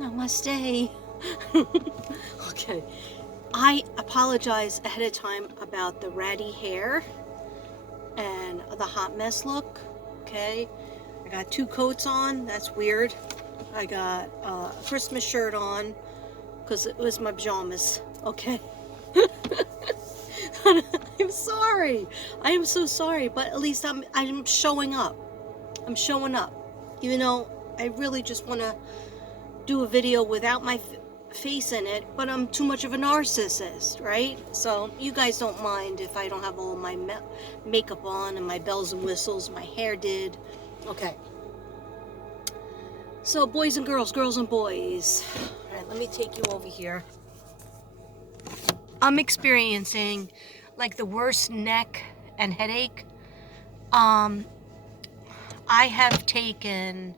Namaste. Okay. I apologize ahead of time about the ratty hair and the hot mess look. Okay. I got 2 coats on. That's weird. I got a Christmas shirt on because it was my pajamas. Okay. I'm sorry. I am so sorry, but at least I'm showing up. I'm showing up. Even though I really just want to do a video without my face in it, but I'm too much of a narcissist, right? So you guys don't mind if I don't have all my makeup on and my bells and whistles. My hair did. Okay. So boys and girls, girls and boys. All right, let me take you over here. I'm experiencing like the worst neck and headache. I have taken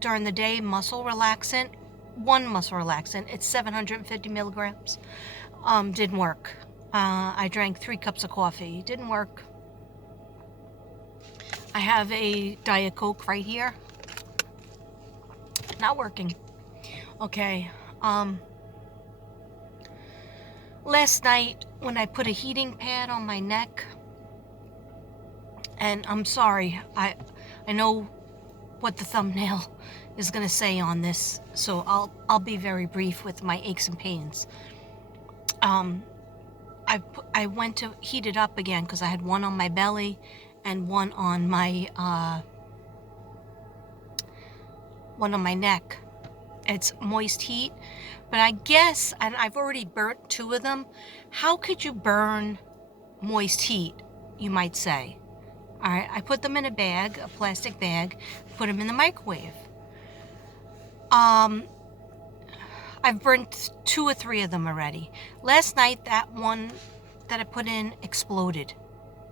during the day muscle relaxant, one muscle relaxant. It's 750 milligrams. Didn't work. I drank 3 cups of coffee. Didn't work. I have a Diet Coke right here. Not working. Okay. Last night when I put a heating pad on my neck, and I'm sorry, I know what the thumbnail is going to say on this, so I'll be very brief with my aches and pains. I went to heat it up again because I had one on my belly and one on my neck. It's moist heat, but I guess, and I've already burnt 2 of them. How could you burn moist heat, you might say? All right, I put them in a bag, a plastic bag, put them in the microwave. I've burnt 2 or 3 of them already. Last night, that one that I put in exploded.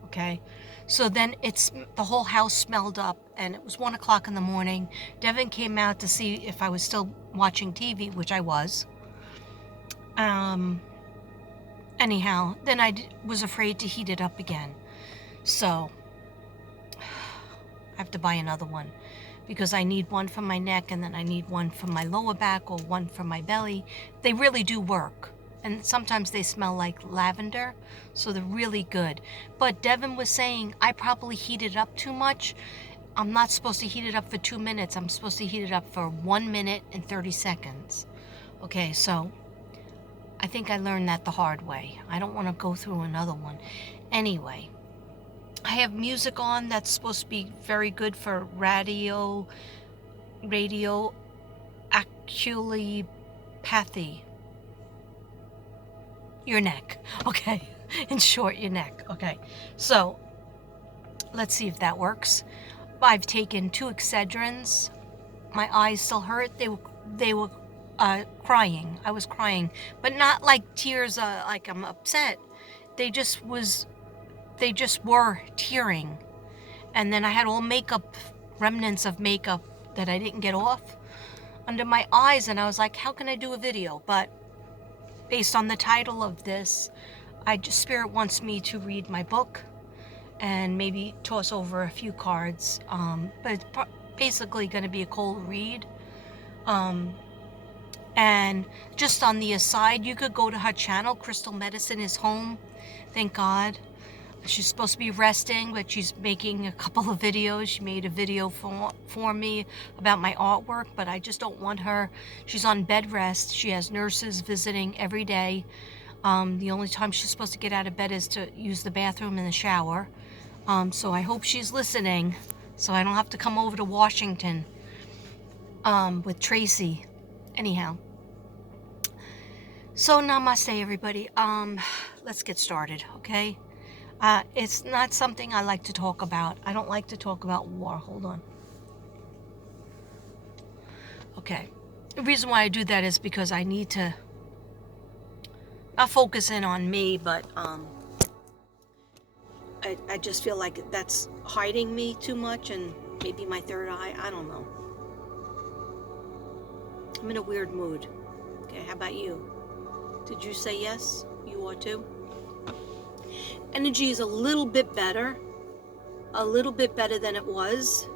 Okay, so then the whole house smelled up, and it was 1 o'clock in the morning. Devin came out to see if I was still watching TV, which I was. Anyhow, then I was afraid to heat it up again, so I have to buy another one because I need one for my neck, and then I need one for my lower back or one for my belly. They really do work. And sometimes they smell like lavender, so they're really good. But Devin was saying I probably heated up too much. I'm not supposed to heat it up for 2 minutes. I'm supposed to heat it up for 1 minute and 30 seconds. Okay, so I think I learned that the hard way. I don't want to go through another one. Anyway, I have music on that's supposed to be very good for radioaculopathy. Your neck. Okay. In short, your neck. Okay. So let's see if that works. I've taken 2 Excedrins. My eyes still hurt. They were crying. I was crying, but not like tears like I'm upset. They just were tearing. And then I had all remnants of makeup that I didn't get off under my eyes, and I was like, how can I do a video? But based on the title of this, Spirit wants me to read my book and maybe toss over a few cards. But it's basically going to be a cold read. And just on the aside, you could go to her channel. Crystal Medicine is home. Thank God. She's supposed to be resting, but she's making a couple of videos. She made a video for me about my artwork, but I just don't want her. She's on bed rest. She has nurses visiting every day. The only time she's supposed to get out of bed is to use the bathroom and the shower. So I hope she's listening, so I don't have to come over to Washington with Tracy. Anyhow. So namaste, everybody. Let's get started, okay? It's not something I like to talk about. I don't like to talk about war. Hold on. Okay. The reason why I do that is because I need to not focus in on me, but I just feel like that's hiding me too much, and maybe my third eye. I don't know. I'm in a weird mood. Okay, how about you? Did you say yes? You are too? Energy is a little bit better than it was.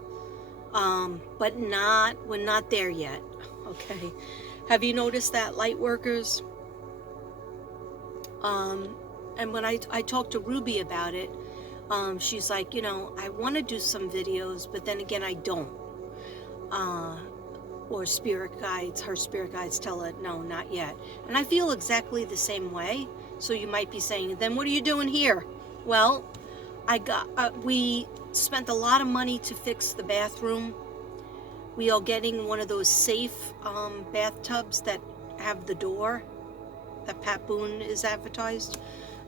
But we're not there yet. Okay. Have you noticed that, light workers? And when I talked to Ruby about it, she's like, I want to do some videos, but then again, I don't. Or her spirit guides tell her, no, not yet. And I feel exactly the same way. So you might be saying, then what are you doing here? Well, we spent a lot of money to fix the bathroom. We are getting one of those safe bathtubs that have the door that Pat Boone is advertised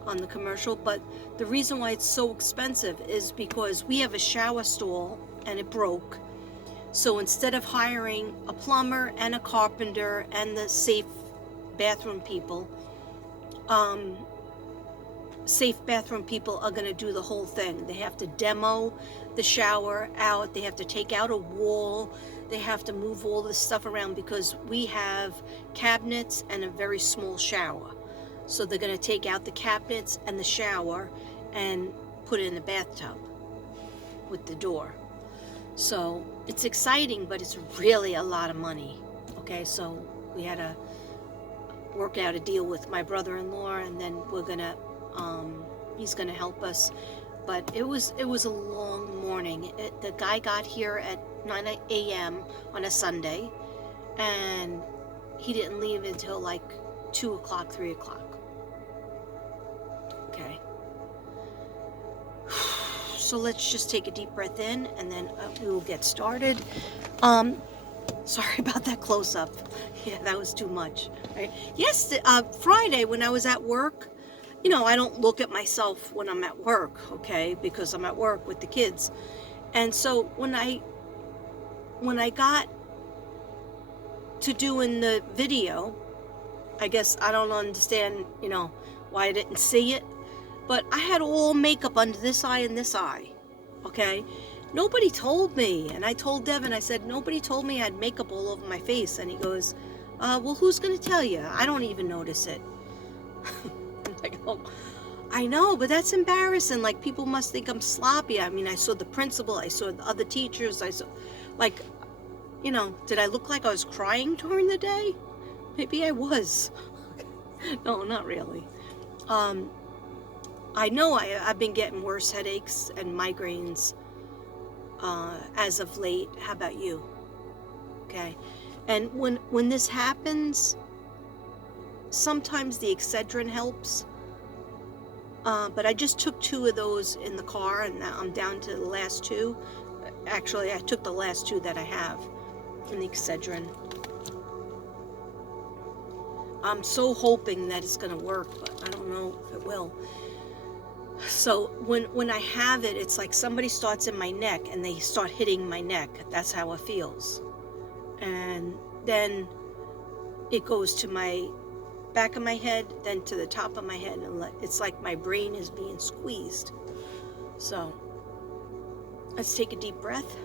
on the commercial. But the reason why it's so expensive is because we have a shower stall and it broke. So instead of hiring a plumber and a carpenter and the safe bathroom people, safe bathroom people are going to do the whole thing. They have to demo the shower out. They have to take out a wall. They have to move all this stuff around because we have cabinets and a very small shower. So they're going to take out the cabinets and the shower and put it in the bathtub with the door. So it's exciting, but it's really a lot of money. Okay, so we had to work out a deal with my brother-in-law, and then we're gonna he's gonna help us. But it was a long morning. The guy got here at 9 a.m. on a Sunday, and he didn't leave until like 2 o'clock, 3 o'clock. Okay. So let's just take a deep breath in, and then we will get started. Sorry about that close-up. Yeah, that was too much. Right? Yes, Friday when I was at work, I don't look at myself when I'm at work, okay, because I'm at work with the kids. And so when I got to doing the video, I guess I don't understand, why I didn't see it. But I had all makeup under this eye and this eye, okay? Nobody told me. And I told Devin, I said, nobody told me I had makeup all over my face. And he goes, well, who's going to tell you? I don't even notice it. I go, I know, but that's embarrassing. Like, people must think I'm sloppy. I mean, I saw the principal. I saw the other teachers. I saw, like, did I look like I was crying during the day? Maybe I was. No, not really. I know I've been getting worse headaches and migraines as of late. How about you? Okay. And when this happens, sometimes the Excedrin helps. But I just took 2 of those in the car, and now I'm down to the last 2. Actually, I took the last 2 that I have in the Excedrin. I'm so hoping that it's going to work, but I don't know if it will. So when I have it, it's like somebody starts in my neck and they start hitting my neck. That's how it feels. And then it goes to my back of my head, then to the top of my head, and it's like my brain is being squeezed. So let's take a deep breath.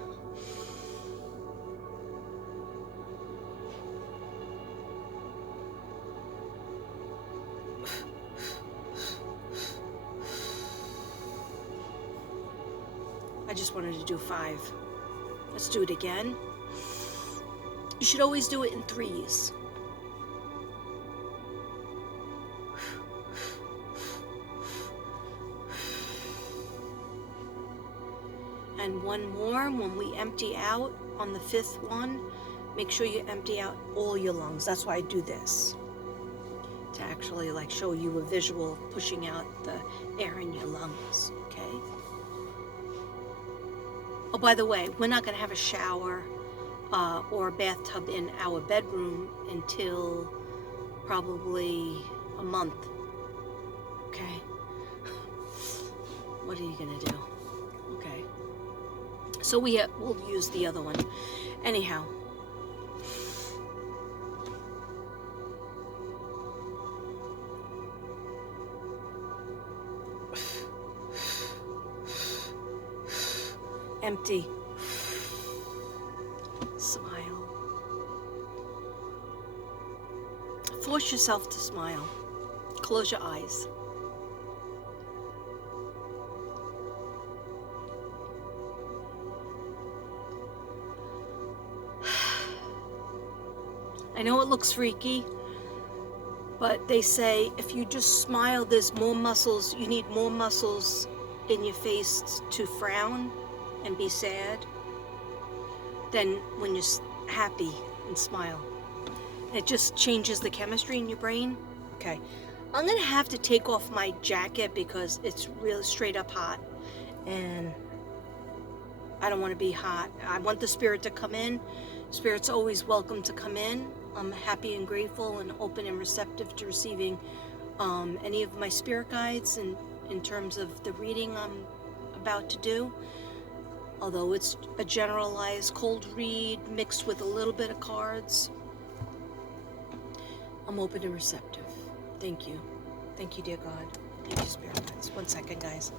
I just wanted to do 5. Let's do it again. You should always do it in 3s. And one more when we empty out on the 5th one. Make sure you empty out all your lungs. That's why I do this. To actually like show you a visual of pushing out the air in your lungs. Okay? Oh, by the way, we're not going to have a shower or a bathtub in our bedroom until probably a month. Okay? What are you going to do? Okay. So we'll use the other one. Anyhow. Empty. Smile. Force yourself to smile. Close your eyes. I know it looks freaky, but they say if you just smile, there's more muscles. You need more muscles in your face to frown and be sad than when you're happy and smile. It just changes the chemistry in your brain. Okay, I'm gonna have to take off my jacket because it's really straight up hot, and I don't want to be hot. I want the spirit to come in. Spirit's always welcome to come in. I'm happy and grateful and open and receptive to receiving any of my spirit guides in terms of the reading I'm about to do. Although it's a generalized cold read mixed with a little bit of cards, I'm open and receptive. Thank you. Thank you, dear God. Thank you, spirit guides. 1 second, guys.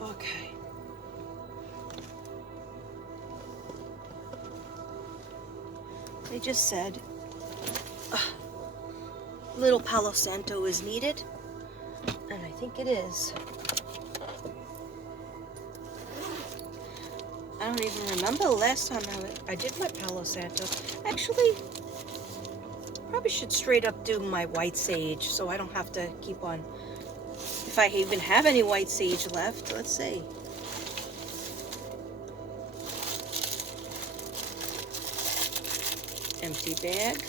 Okay. They just said little Palo Santo is needed, and I think it is. I don't even remember the last time I did my Palo Santo. Actually, probably should straight up do my white sage so I don't have to keep on. If I even have any white sage left, let's see. Empty bag.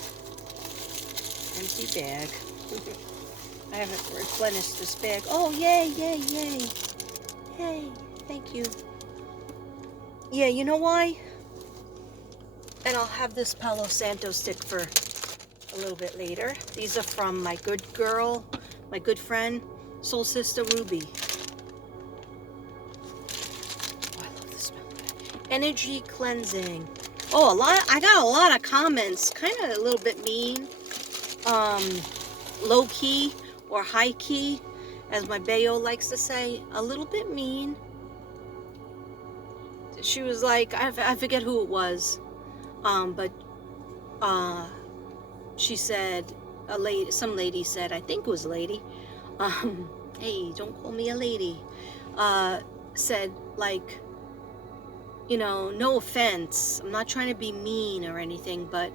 Empty bag. I haven't replenished this bag. Oh, yay, yay, yay. Yay, thank you. Yeah, you know why? And I'll have this Palo Santo stick for a little bit later. These are from my good girl, my good friend, Soul Sister Ruby. Oh, I love this smell. Energy cleansing. Oh, I got a lot of comments, kind of a little bit mean. Low key or high key, as my Bayo likes to say, a little bit mean. She was like, I forget who it was, but she said, some lady said, I think it was a lady, hey, don't call me a lady, said like, you know, no offense, I'm not trying to be mean or anything, but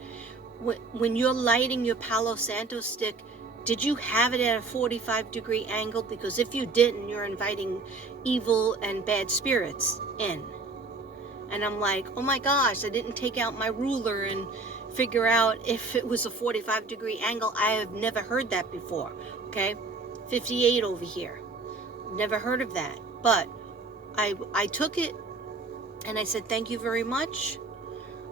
when you're lighting your Palo Santo stick, did you have it at a 45-degree angle? Because if you didn't, you're inviting evil and bad spirits in. And I'm like, oh my gosh, I didn't take out my ruler and figure out if it was a 45-degree angle. I have never heard that before, okay? 58 over here. Never heard of that. But I took it and I said, thank you very much.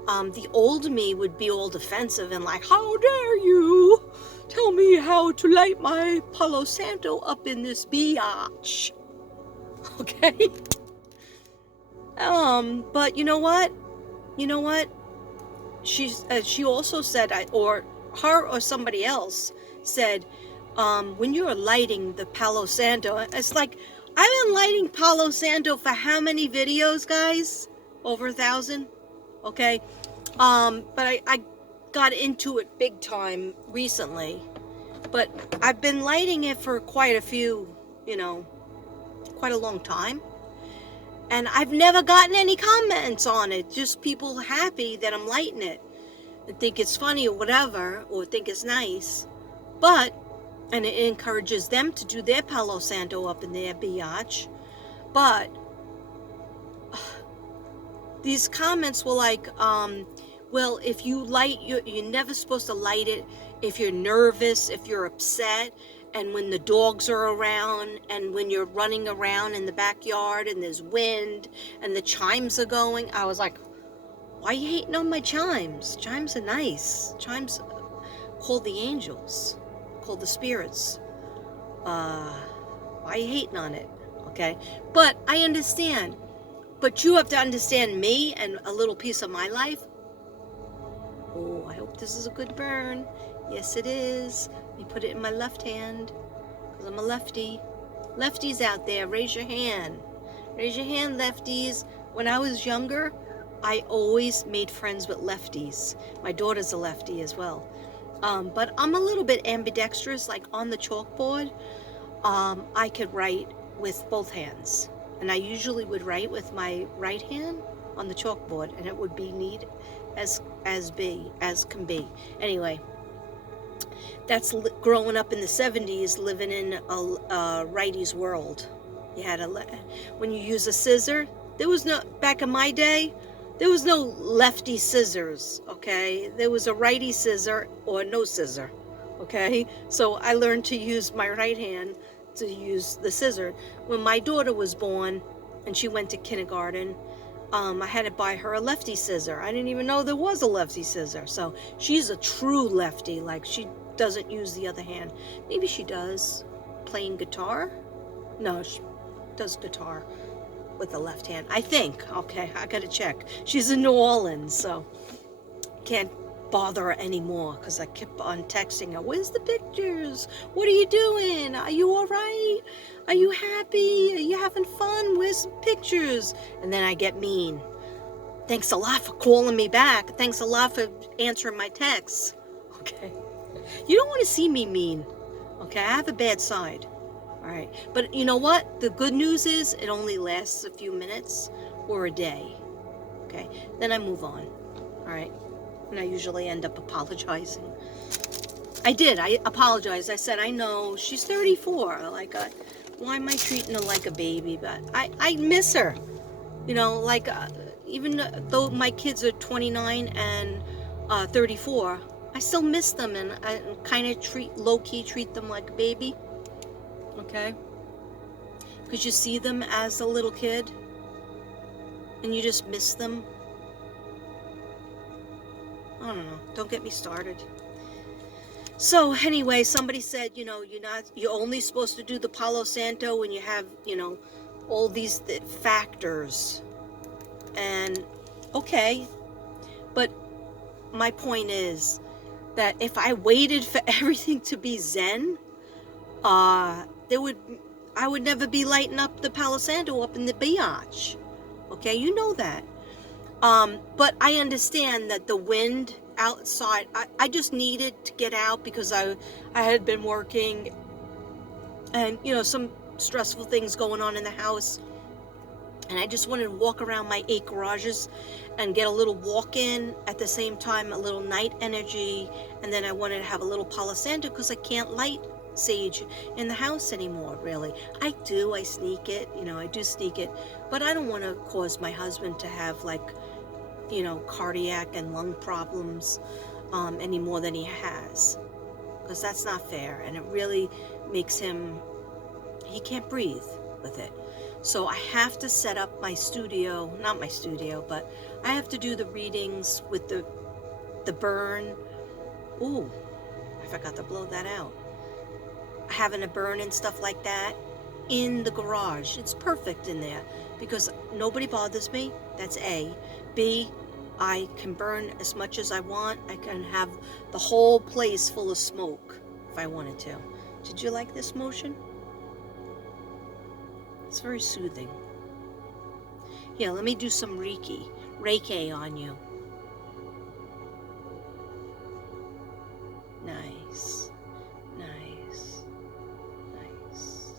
The old me would be all defensive and like, how dare you tell me how to light my Palo Santo up in this biatch? Okay? But you know what? You know what? She also said, or her or somebody else said, when you're lighting the Palo Santo, it's like, I've been lighting Palo Santo for how many videos, guys? Over 1,000? Okay? But I got into it big time recently. But I've been lighting it for quite a few, you know, quite a long time. And I've never gotten any comments on it. Just people happy that I'm lighting it. And think it's funny or whatever, or think it's nice. But, and it encourages them to do their Palo Santo up in their biatch. But, these comments were like, well, if you light, you're never supposed to light it if you're nervous, if you're upset, and when the dogs are around, and when you're running around in the backyard, and there's wind, and the chimes are going. I was like, why are you hating on my chimes? Chimes are nice. Chimes call the angels, call the spirits. Why are you hating on it? Okay? But I understand. But you have to understand me and a little piece of my life. Oh, I hope this is a good burn. Yes, it is. Let me put it in my left hand, because I'm a lefty. Lefties out there, raise your hand. Raise your hand, lefties. When I was younger, I always made friends with lefties. My daughter's a lefty as well. But I'm a little bit ambidextrous, like on the chalkboard. I could write with both hands. And I usually would write with my right hand on the chalkboard, and it would be neat as can be. Anyway, that's growing up in the 70s, living in a righty's world. You had when you use a scissor, there was no, back in my day, there was no lefty scissors, okay? There was a righty scissor or no scissor, okay? So I learned to use my right hand to use the scissor. When my daughter was born and she went to kindergarten, I had to buy her a lefty scissor. I didn't even know there was a lefty scissor. So she's a true lefty, like she doesn't use the other hand. Maybe she does, playing guitar? No, she does guitar with the left hand, I think. Okay, I gotta check. She's in New Orleans, so can't bother her anymore because I kept on texting her, where's the pictures? What are you doing? Are you all right? Are you happy? Are you having fun? Where's some pictures? And then I get mean. Thanks a lot for calling me back. Thanks a lot for answering my texts. Okay. You don't want to see me mean. Okay, I have a bad side. All right. But you know what? The good news is it only lasts a few minutes or a day. Okay. Then I move on. All right. And I usually end up apologizing. I apologized. I said, I know she's 34. Like, why am I treating her like a baby? But I miss her. You know, like, even though my kids are 29 and 34, I still miss them, and I kind of low-key treat them like a baby. Okay? Because you see them as a little kid, and you just miss them. I don't know. Don't get me started. So anyway, somebody said, you know, you're only supposed to do the Palo Santo when you have, you know, all these factors. And okay, but my point is that if I waited for everything to be Zen, I would never be lighting up the Palo Santo up in the biatch. Okay, you know that. But I understand that the wind outside, I just needed to get out because I had been working and, you know, some stressful things going on in the house. And I just wanted to walk around my 8 garages and get a little walk in at the same time, a little night energy. And then I wanted to have a little Palo Santo because I can't light sage in the house anymore, really. I sneak it, you know, I do sneak it, but I don't want to cause my husband to have, like, you know, cardiac and lung problems any more than he has, because that's not fair, and it really makes him, he can't breathe with it. So I have to set up my studio, not my studio, but I have to do the readings with the burn. Ooh, I forgot to blow that out. Having a burn and stuff like that in the garage. It's perfect in there because nobody bothers me. That's A. B, I can burn as much as I want. I can have the whole place full of smoke if I wanted to. Did you like this motion? It's very soothing. Here, let me do some Reiki on you. Nice. Nice. Nice.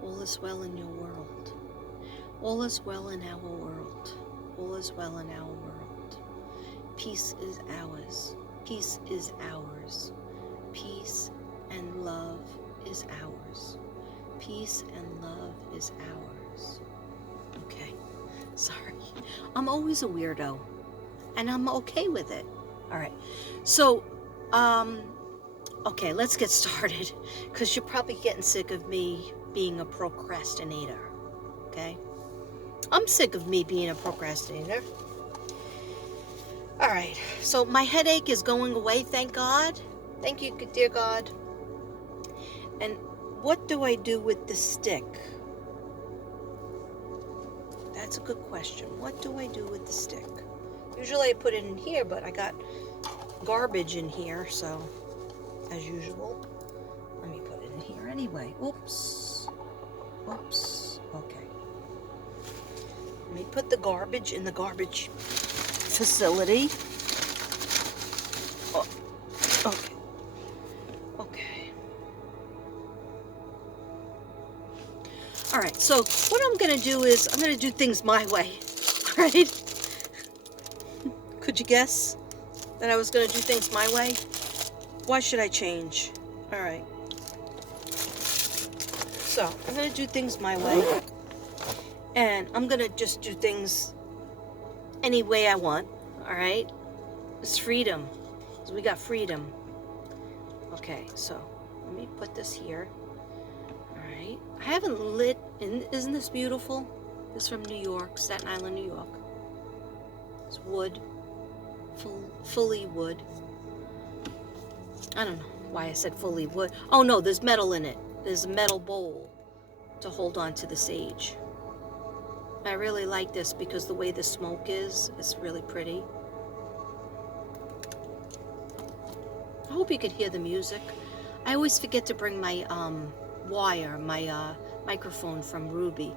All is well in your world. All is well in our world. All is well in our world. Peace is ours. Peace is ours. Peace and love is ours. Peace and love is ours. Okay. Sorry. I'm always a weirdo. And I'm okay with it. All right. So, okay, let's get started. Because you're probably getting sick of me being a procrastinator. Okay? I'm sick of me being a procrastinator. All right. So my headache is going away, thank God. Thank you, dear God. And what do I do with the stick? That's a good question. What do I do with the stick? Usually I put it in here, but I got garbage in here, so as usual. Let me put it in here anyway. Oops. Oops. Okay. Let me put the garbage in the garbage facility. So what I'm going to do is I'm going to do things my way. All right? Could you guess that I was going to do things my way? Why should I change? All right. So I'm going to do things my way. And I'm going to just do things any way I want. All right? It's freedom. We got freedom. Okay, so let me put this here. All right. I haven't lit, isn't this beautiful? This is from New York, Staten Island, New York. It's wood, fully wood. I don't know why I said fully wood. Oh no, there's metal in it. There's a metal bowl to hold on to the sage. I really like this because the way the smoke is, it's really pretty. I hope you could hear the music. I always forget to bring my wire, my microphone from Ruby.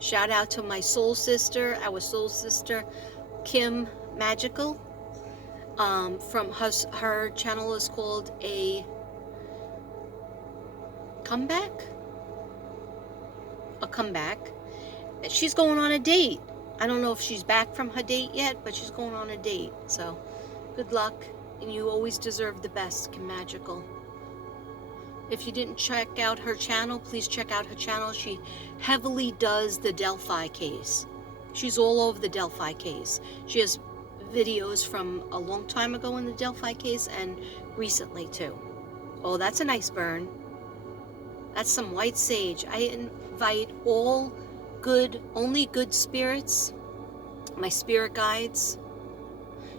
Shout out to my soul sister, our soul sister, Kim Magical. From her channel is called A Comeback. A Comeback. She's going on a date. I don't know if she's back from her date yet, but she's going on a date. So, good luck, and you always deserve the best, Kim Magical. If you didn't check out her channel, please check out her channel. She heavily does the Delphi case. She's all over the Delphi case. She has videos from a long time ago in the Delphi case and recently too. Oh, that's a nice burn. That's some white sage. I invite all only good spirits, my spirit guides,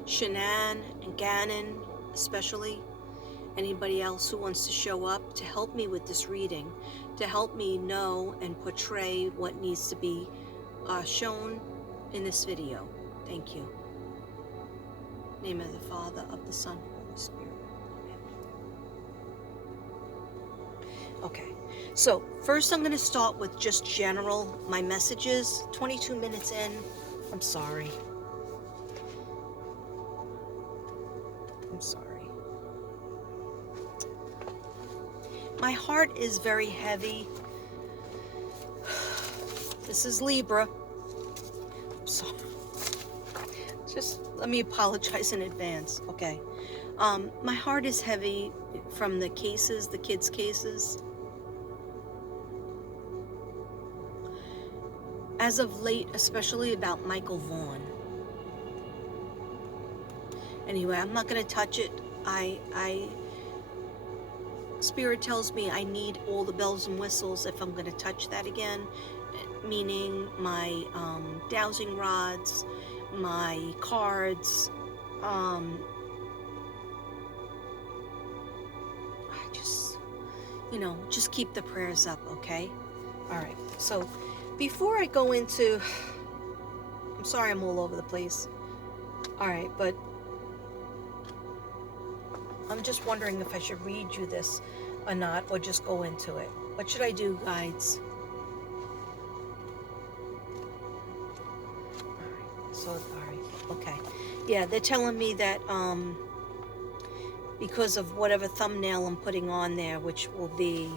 Shanann and Gannon especially, anybody else who wants to show up to help me with this reading, to help me know and portray what needs to be shown in this video. Thank you. Name of the Father, of the Son, Holy Spirit. Okay, so first I'm going to start with just general, my messages. 22 minutes in. I'm sorry. I'm sorry. My heart is very heavy. This is Libra. I'm sorry. Just let me apologize in advance. Okay. My heart is heavy from the cases, the kids' cases. As of late, especially about Michael Vaughn. Anyway, I'm not going to touch it. Spirit tells me I need all the bells and whistles if I'm going to touch that again, meaning my dowsing rods, my cards, I just, just keep the prayers up, okay? All right, so before I go into, I'm sorry I'm all over the place. All right, but I'm just wondering if I should read you this or not, or just go into it. What should I do, guides? All right, okay. Yeah, they're telling me that because of whatever thumbnail I'm putting on there, which will be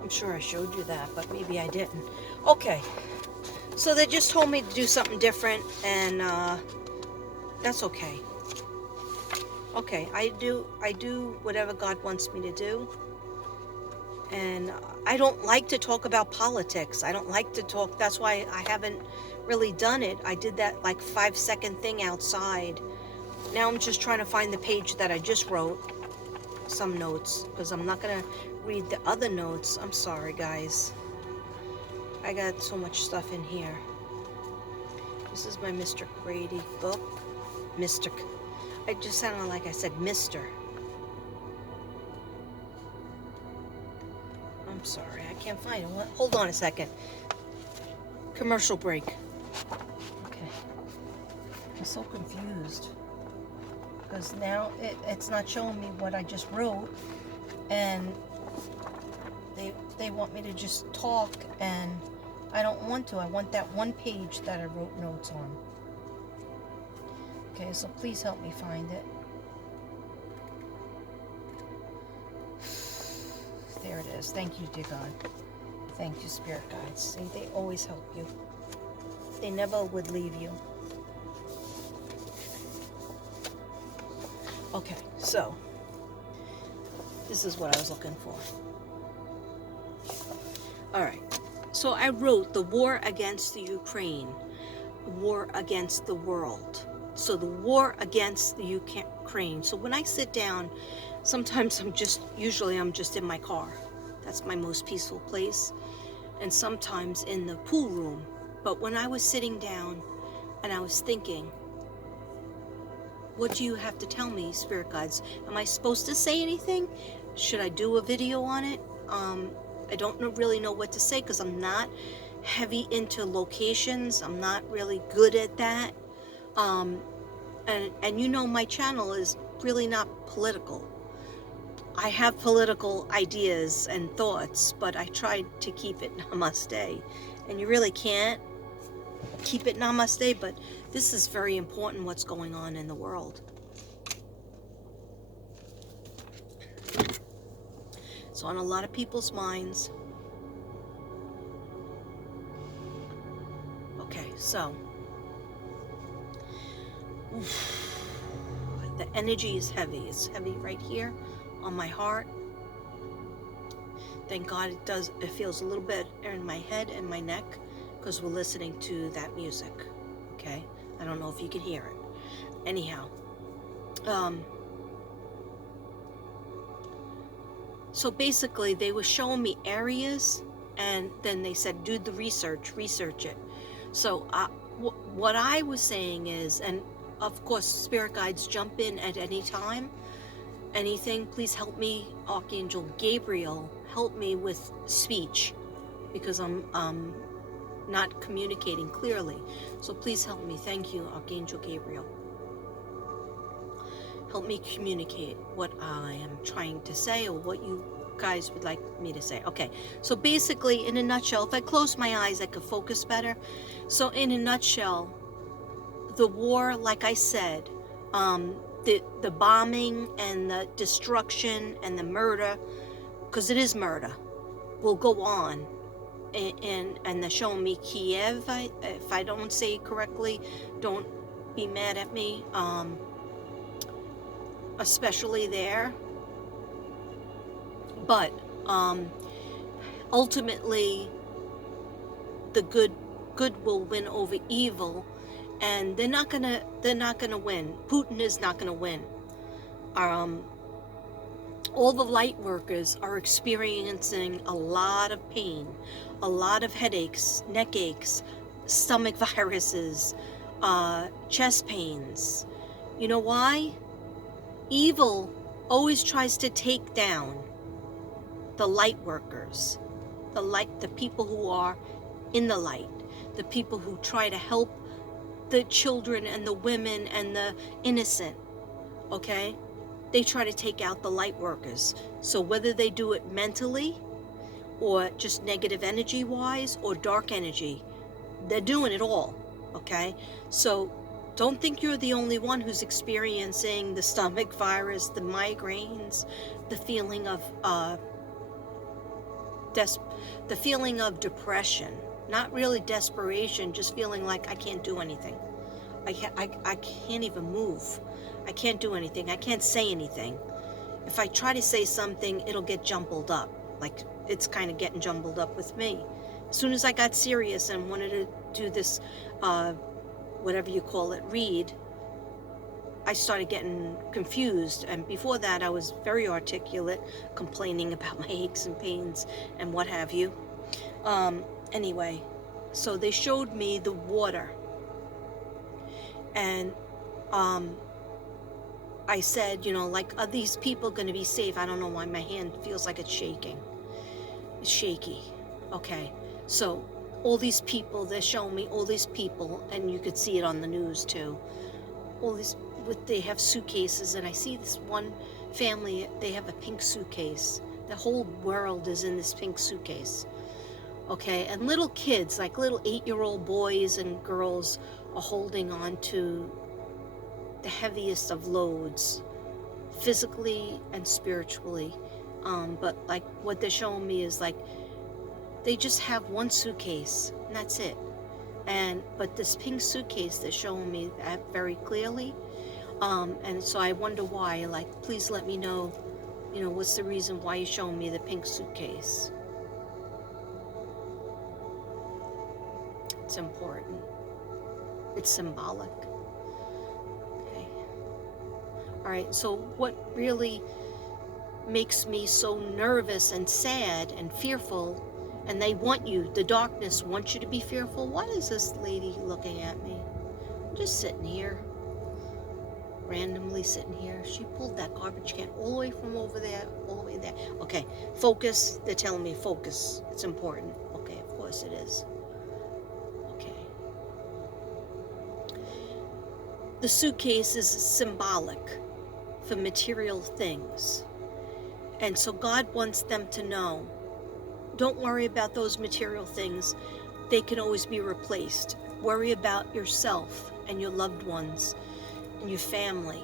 I'm sure I showed you that, but maybe I didn't. Okay, so they just told me to do something different, and that's okay. Okay, I do whatever God wants me to do. And I don't like to talk about politics. I don't like to talk, that's why I haven't really done it. I did that like 5-second thing outside. Now I'm just trying to find the page that I just wrote some notes, because I'm not gonna read the other notes. I'm sorry, guys. I got so much stuff in here. This is my Mr. Grady book. I just sounded like I said Mr. I'm sorry, I can't find it. Hold on a second. Commercial break. Okay. I'm so confused, because now it's not showing me what I just wrote, and they want me to just talk, and I don't want to. I want that one page that I wrote notes on. Okay, so please help me find it. There it is. Thank you, dear God. Thank you, Spirit Guides. See, they always help you. They never would leave you. Okay, so this is what I was looking for. All right. So I wrote the war against the Ukraine, war against the world. So the war against the Ukraine. So when I sit down, sometimes usually I'm just in my car. That's my most peaceful place. And sometimes in the pool room. But when I was sitting down and I was thinking, what do you have to tell me, Spirit Guides? Am I supposed to say anything? Should I do a video on it? I don't really know what to say because I'm not heavy into locations. I'm not really good at that. And you know my channel is really not political. I have political ideas and thoughts, but I tried to keep it namaste. And you really can't keep it namaste, but this is very important what's going on in the world. It's on a lot of people's minds. Okay, so the energy is heavy. It's heavy right here on my heart. Thank God it feels a little bit in my head and my neck because we're listening to that music. Okay, I don't know if you can hear it. Anyhow, so basically they were showing me areas, and then they said do the research it. So what I was saying is, and of course Spirit Guides jump in at any time, anything, please help me, Archangel Gabriel, help me with speech, because I'm not communicating clearly. So please help me. Thank you, Archangel Gabriel. Help me communicate what I am trying to say, or what you guys would like me to say. Okay, so basically, in a nutshell, if I close my eyes, I could focus better. So in a nutshell, the war, like I said, the bombing and the destruction and the murder, because it is murder, will go on. And they're showing me Kiev. If I don't say it correctly, don't be mad at me. Especially there. But ultimately, the good will win over evil, and they're not gonna win. Putin is not gonna win. All the light workers are experiencing a lot of pain, a lot of headaches, neck aches, stomach viruses, chest pains. You know why? Evil always tries to take down the light workers, the people who are in the light, the people who try to help the children and the women and the innocent, okay? They try to take out the light workers. So whether they do it mentally or just negative energy wise or dark energy, they're doing it all, okay? So don't think you're the only one who's experiencing the stomach virus, the migraines, the feeling of depression. Not really desperation, just feeling like I can't do anything. I can't even move. I can't do anything. I can't say anything. If I try to say something, it'll get jumbled up. Like, it's kind of getting jumbled up with me. As soon as I got serious and wanted to do this, whatever you call it, read, I started getting confused. And before that, I was very articulate, complaining about my aches and pains and what have you. Anyway, so they showed me the water. And I said, you know, like, are these people going to be safe? I don't know why my hand feels like it's shaking. It's shaky. Okay, so all these people, they're showing me all these people, and you could see it on the news too. All these, they have suitcases, and I see this one family, they have a pink suitcase. The whole world is in this pink suitcase. Okay, and little kids, like little 8-year-old boys and girls, are holding on to the heaviest of loads, physically and spiritually. But like what they're showing me is like they just have one suitcase and that's it. But this pink suitcase, they're showing me that very clearly. And so I wonder why. Like, please let me know, what's the reason why you're showing me the pink suitcase. It's important. It's symbolic. Okay. All right, so what really makes me so nervous and sad and fearful, and they want you, the darkness wants you to be fearful. Why is this lady looking at me? I'm just sitting here, randomly sitting here. She pulled that garbage can all the way from over there, all the way there. Okay, focus. They're telling me focus. It's important. Okay, of course it is. The suitcase is symbolic for material things. And so God wants them to know, don't worry about those material things. They can always be replaced. Worry about yourself and your loved ones and your family.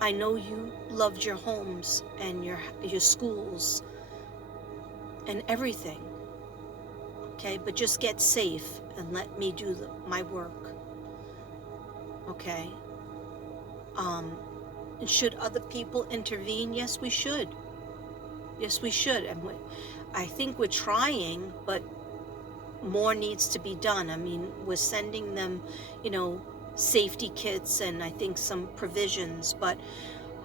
I know you loved your homes and your schools and everything. Okay, but just get safe and let me do my work. Okay. And should other people intervene? Yes, we should. Yes, we should. And I think we're trying, but more needs to be done. I mean, we're sending them, safety kits and I think some provisions. But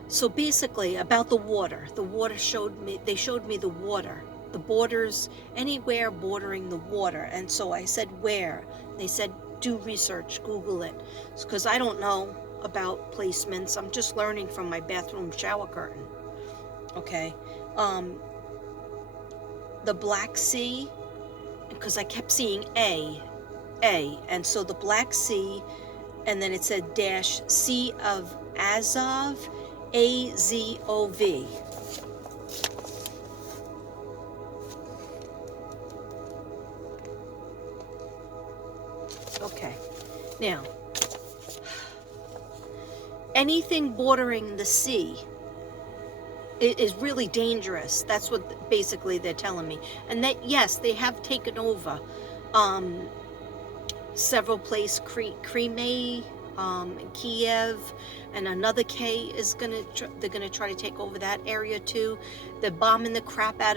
so basically about the water they showed me the water, the borders, anywhere bordering the water. And so I said, where? They said, do research, Google it, because I don't know about placements. I'm just learning from my bathroom shower curtain. Okay. The Black Sea, because I kept seeing A, and so the Black Sea, and then it said dash Sea of Azov, AZOV. Okay, now, anything bordering the sea, it is really dangerous. That's what basically they're telling me. And that, yes, they have taken over several places, Crimea, Kiev, and another K is they're gonna try to take over that area too. They're bombing the crap out of